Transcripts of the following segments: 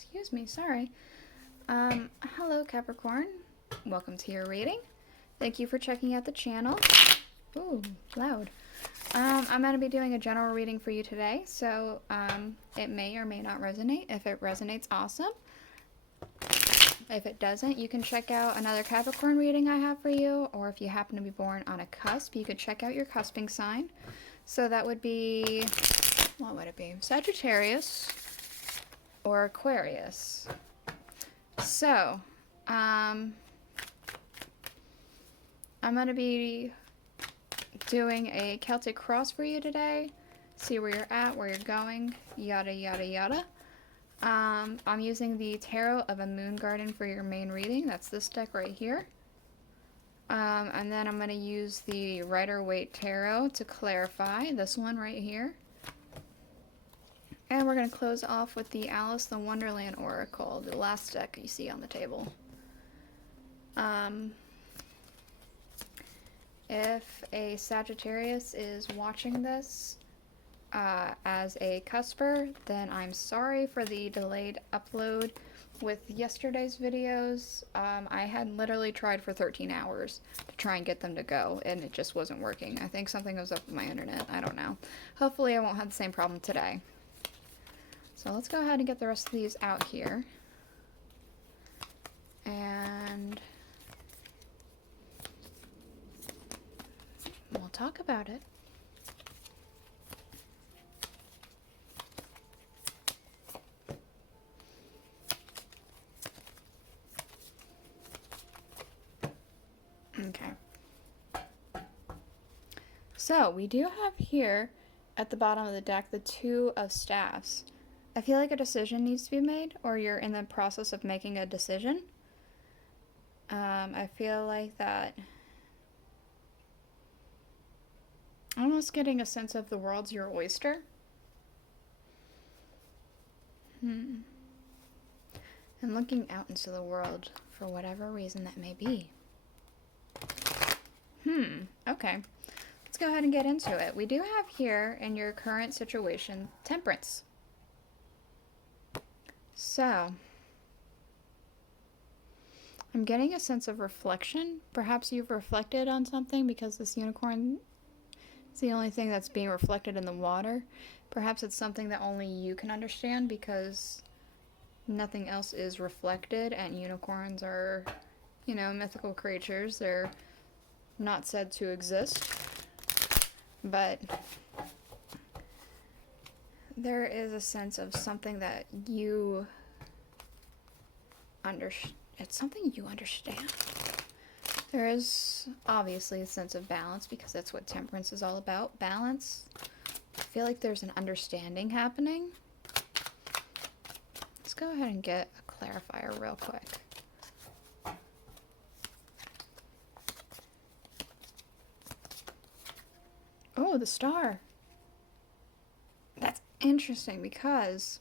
excuse me, sorry. Hello Capricorn. Welcome to your reading. Thank you for checking out the channel. Ooh, loud. I'm going to be doing a general reading for you today, so it may or may not resonate. If it resonates, awesome. If it doesn't, you can check out another Capricorn reading I have for you, or if you happen to be born on a cusp, you could check out your cusping sign. So that would be, what would it be? Sagittarius or Aquarius. So, I'm going to be doing a Celtic cross for you today. See where you're at, where you're going, yada, yada, yada. I'm using the Tarot of a Moon Garden for your main reading. That's this deck right here. And then I'm going to use the Rider-Waite Tarot to clarify this one right here. And we're going to close off with the Alice the Wonderland Oracle, the last deck you see on the table. If a Sagittarius is watching this as a cusper, then I'm sorry for the delayed upload with yesterday's videos. I had literally tried for 13 hours to try and get them to go, and it just wasn't working. I think something was up with my internet. I don't know. Hopefully I won't have the same problem today. So let's go ahead and get the rest of these out here. And we'll talk about it. Okay. So we do have here at the bottom of the deck the Two of Staffs. I feel like a decision needs to be made, or you're in the process of making a decision. I feel like that almost getting a sense of the world's your oyster. And looking out into the world for whatever reason that may be. Okay. Let's go ahead and get into it. We do have here in your current situation, Temperance. So, I'm getting a sense of reflection. Perhaps you've reflected on something because this unicorn is the only thing that's being reflected in the water. Perhaps it's something that only you can understand because nothing else is reflected, and unicorns are, you know, mythical creatures. They're not said to exist, but there is a sense of something that you it's something you understand. There is obviously a sense of balance because that's what temperance is all about. Balance. I feel like there's an understanding happening. Let's go ahead and get a clarifier real quick. Oh, the star. That's interesting because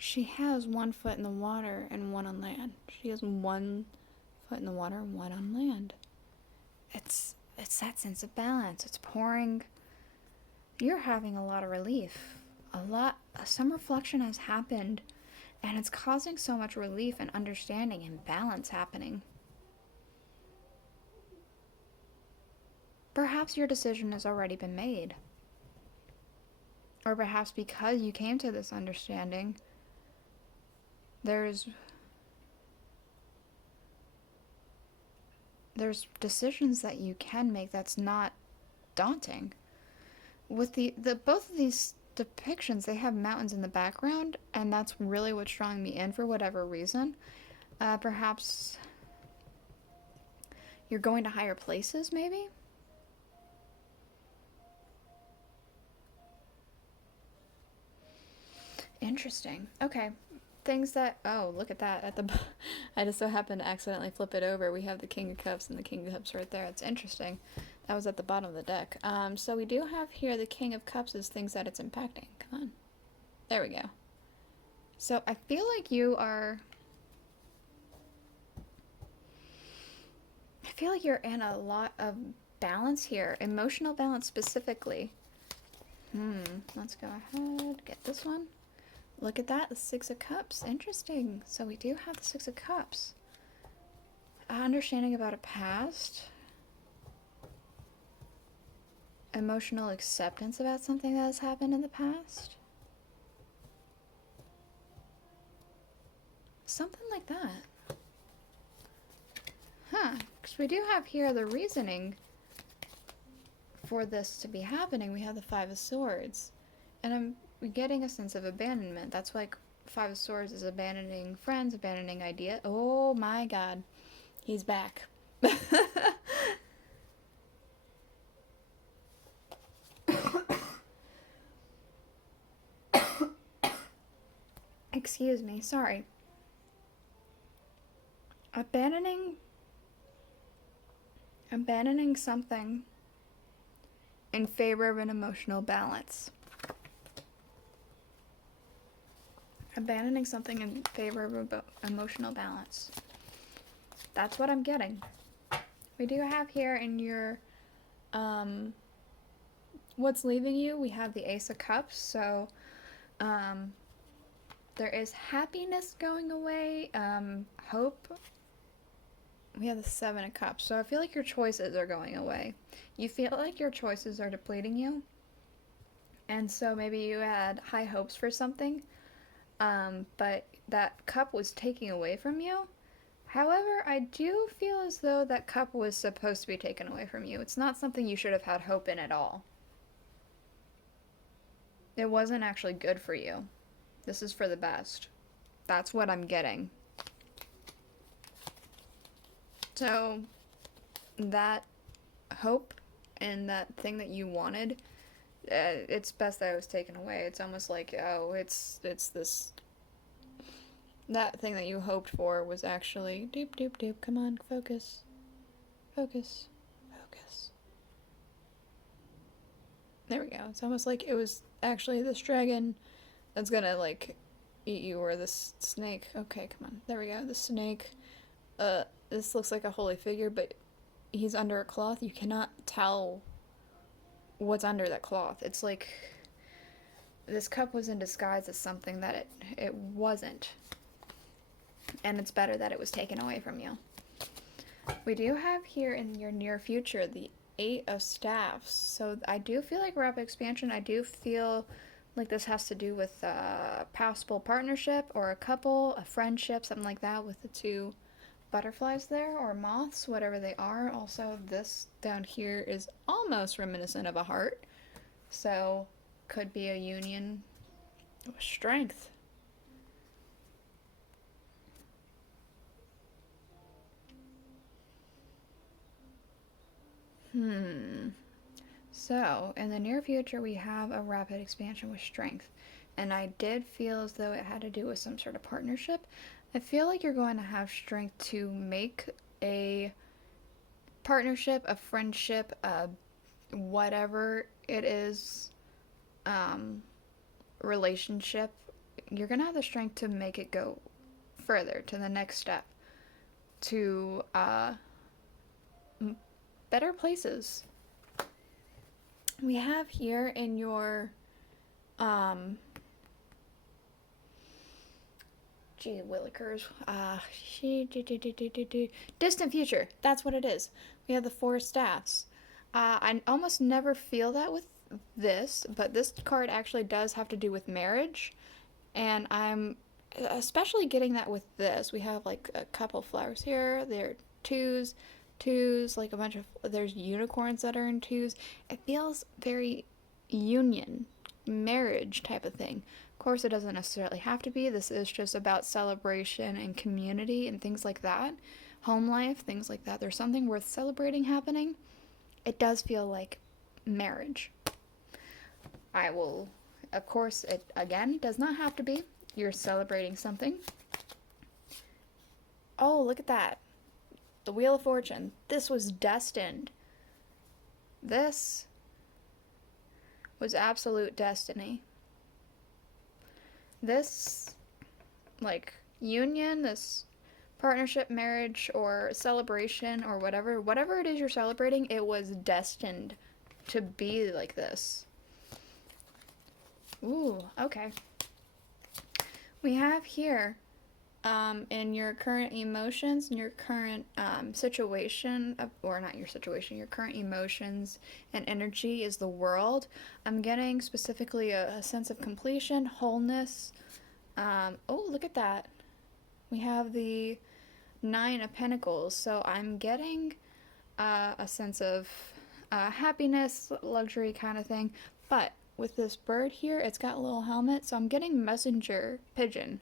she has 1 foot in the water and 1 on land. She has 1 foot in the water and 1 on land. It's that sense of balance. It's pouring. You're having a lot of relief. Some reflection has happened, and it's causing so much relief and understanding and balance happening. Perhaps your decision has already been made. Or perhaps because you came to this understanding, there's decisions that you can make that's not daunting. With the both of these depictions, they have mountains in the background, and that's really what's drawing me in for whatever reason. Perhaps you're going to higher places, maybe? Interesting. Okay. Things that, oh, look at that. I just so happened to accidentally flip it over. We have the King of Cups and the King of Cups right there. It's interesting. That was at the bottom of the deck. So we do have here the King of Cups as things that it's impacting. Come on. There we go. So I feel like you're in a lot of balance here. Emotional balance specifically. Let's go ahead, get this one. Look at that, the Six of Cups. Interesting. So we do have the Six of Cups. Understanding about a past. Emotional acceptance about something that has happened in the past. Something like that. Huh. Because we do have here the reasoning for this to be happening. We have the Five of Swords. And I'm getting a sense of abandonment. That's like Five of Swords is abandoning friends, abandoning idea. Oh my god. He's back. Excuse me, sorry. Abandoning something in favor of an emotional balance. Abandoning something in favor of emotional balance. That's what I'm getting. We do have here in your what's leaving you, we have the Ace of Cups. So there is happiness going away, hope. We have the Seven of Cups. So I feel like your choices are going away. You feel like your choices are depleting you. And so maybe you had high hopes for something, but that cup was taken away from you. However, I do feel as though that cup was supposed to be taken away from you. It's not something you should have had hope in at all. It wasn't actually good for you. This is for the best. That's what I'm getting. So, that hope and that thing that you wanted, it's best that it was taken away. It's almost like, oh, it's this, that thing that you hoped for was actually, doop, doop, doop, come on, focus, focus, focus. There we go. It's almost like it was actually this dragon that's gonna, like, eat you, or this snake. Okay, come on. There we go. The snake, this looks like a holy figure, but he's under a cloth. You cannot tell what's under that cloth. It's like this cup was in disguise as something that it wasn't. And it's better that it was taken away from you. We do have here in your near future the Eight of Staffs. So I do feel like rapid expansion. I do feel like this has to do with a possible partnership or a couple, a friendship, something like that, with the two butterflies there, or moths, whatever they are. Also, this down here is almost reminiscent of a heart, so could be a union with strength. So in the near future we have a rapid expansion with strength, and I did feel as though it had to do with some sort of partnership. I feel like you're going to have strength to make a partnership, a friendship, whatever it is, relationship. You're going to have the strength to make it go further, to the next step, to better places. We have here in your gee willikers, distant future, that's what it is. We have the Four of Staffs. I almost never feel that with this, but this card actually does have to do with marriage, and I'm especially getting that with this. We have like a couple flowers here. There are twos, like a bunch of, there's unicorns that are in twos. It feels very union, marriage type of thing. Of course, it doesn't necessarily have to be. This is just about celebration and community and things like that. Home life, things like that. There's something worth celebrating happening. It does feel like marriage. I will, of course, it again does not have to be. You're celebrating something. Oh, look at that. The Wheel of Fortune. This was destined. This was absolute destiny. This, like, union, this partnership, marriage, or celebration, or whatever it is you're celebrating, it was destined to be like this. Ooh, okay. We have here, in your current emotions, in your current situation, or not your situation, your current emotions and energy is the world. I'm getting specifically a sense of completion, wholeness. Oh, look at that. We have the Nine of Pentacles, so I'm getting a sense of happiness, luxury kind of thing. But with this bird here, it's got a little helmet, so I'm getting messenger pigeon.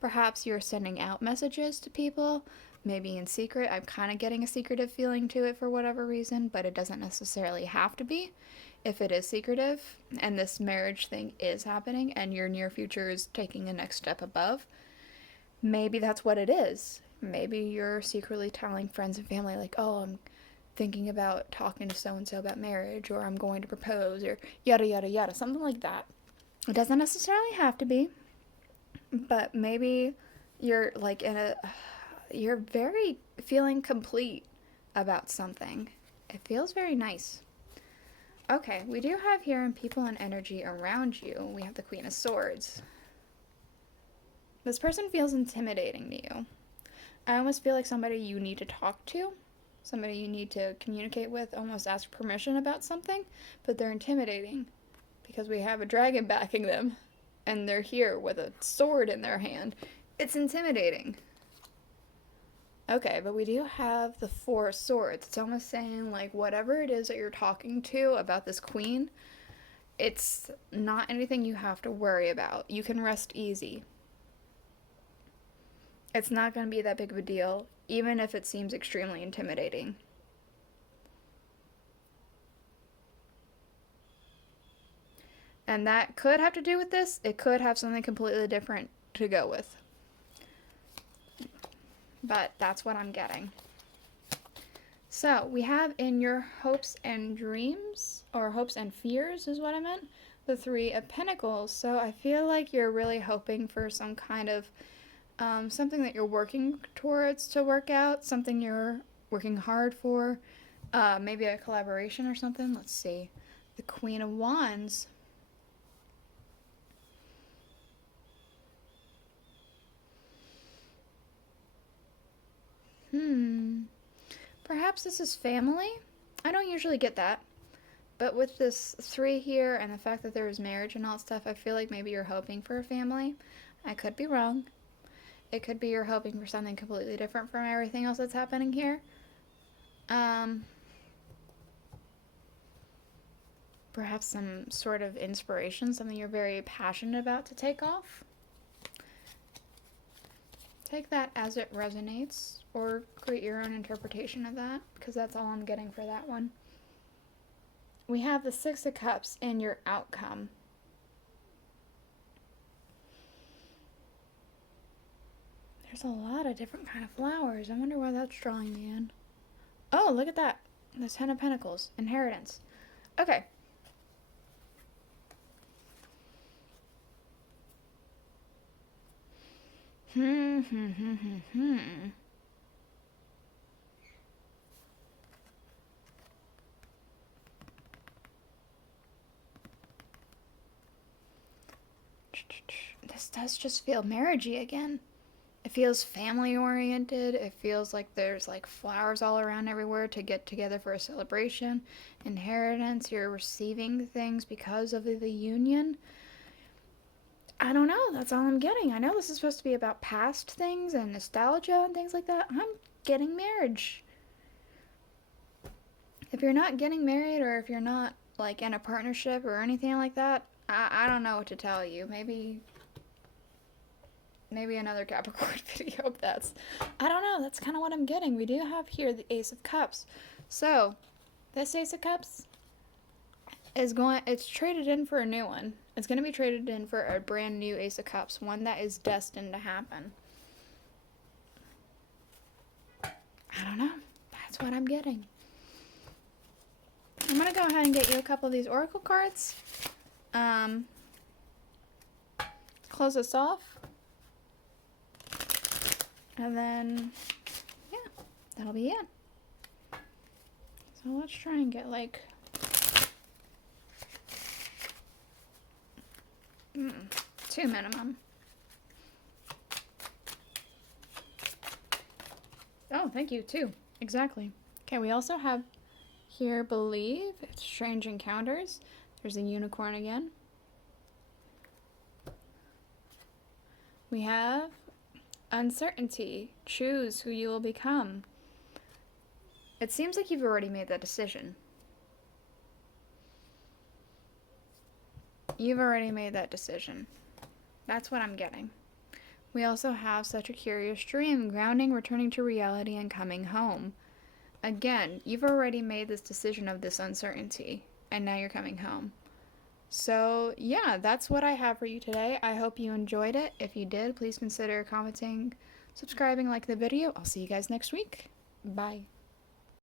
Perhaps you're sending out messages to people, maybe in secret. I'm kind of getting a secretive feeling to it for whatever reason, but it doesn't necessarily have to be. If it is secretive and this marriage thing is happening and your near future is taking a next step above, maybe that's what it is. Maybe you're secretly telling friends and family, like, oh, I'm thinking about talking to so and so about marriage, or I'm going to propose, or yada yada yada, something like that. It doesn't necessarily have to be, but maybe you're like you're very feeling complete about something. It feels very nice. Okay, we do have here in people and energy around you, we have the Queen of Swords. This person feels intimidating to you. I almost feel like somebody you need to talk to, somebody you need to communicate with, almost ask permission about something, but they're intimidating because we have a dragon backing them and they're here with a sword in their hand. It's intimidating. Okay, but we do have the Four of Swords. It's almost saying, like, whatever it is that you're talking to about this queen, it's not anything you have to worry about. You can rest easy. It's not going to be that big of a deal, even if it seems extremely intimidating. And that could have to do with this. It could have something completely different to go with. But that's what I'm getting. So we have in your hopes and dreams, or hopes and fears is what I meant, the Three of Pentacles. So I feel like you're really hoping for some kind of something that you're working towards to work out, something you're working hard for, maybe a collaboration or something. Let's see. The Queen of Wands. Perhaps this is family? I don't usually get that. But with this 3 here and the fact that there is marriage and all that stuff, I feel like maybe you're hoping for a family. I could be wrong. It could be you're hoping for something completely different from everything else that's happening here. Perhaps some sort of inspiration, something you're very passionate about to take off. Take that as it resonates, or create your own interpretation of that, because that's all I'm getting for that one. We have the Six of Cups in your outcome. There's a lot of different kind of flowers. I wonder why that's drawing me in. Oh, look at that. The Ten of Pentacles. Inheritance. Okay. This does just feel marriagey again. It feels family oriented. It feels like there's like flowers all around everywhere to get together for a celebration. Inheritance, you're receiving things because of the union. I don't know. That's all I'm getting. I know this is supposed to be about past things and nostalgia and things like that. I'm getting marriage. If you're not getting married, or if you're not like in a partnership or anything like that, I don't know what to tell you. Maybe another Capricorn video. I don't know. That's kind of what I'm getting. We do have here the Ace of Cups. So this Ace of Cups it's traded in for a new one. It's going to be traded in for a brand new Ace of Cups, one that is destined to happen. I don't know. That's what I'm getting. I'm going to go ahead and get you a couple of these Oracle cards. Close this off. And then, yeah, that'll be it. So let's try and get like 2 minimum. Oh, thank you, 2. Exactly. Okay, we also have here believe, strange encounters. There's a unicorn again. We have uncertainty, choose who you will become. It seems like you've already made that decision. You've already made that decision. That's what I'm getting. We also have such a curious dream, grounding, returning to reality, and coming home. Again, you've already made this decision of this uncertainty, and now you're coming home. So, yeah, that's what I have for you today. I hope you enjoyed it. If you did, please consider commenting, subscribing, liking the video. I'll see you guys next week. Bye.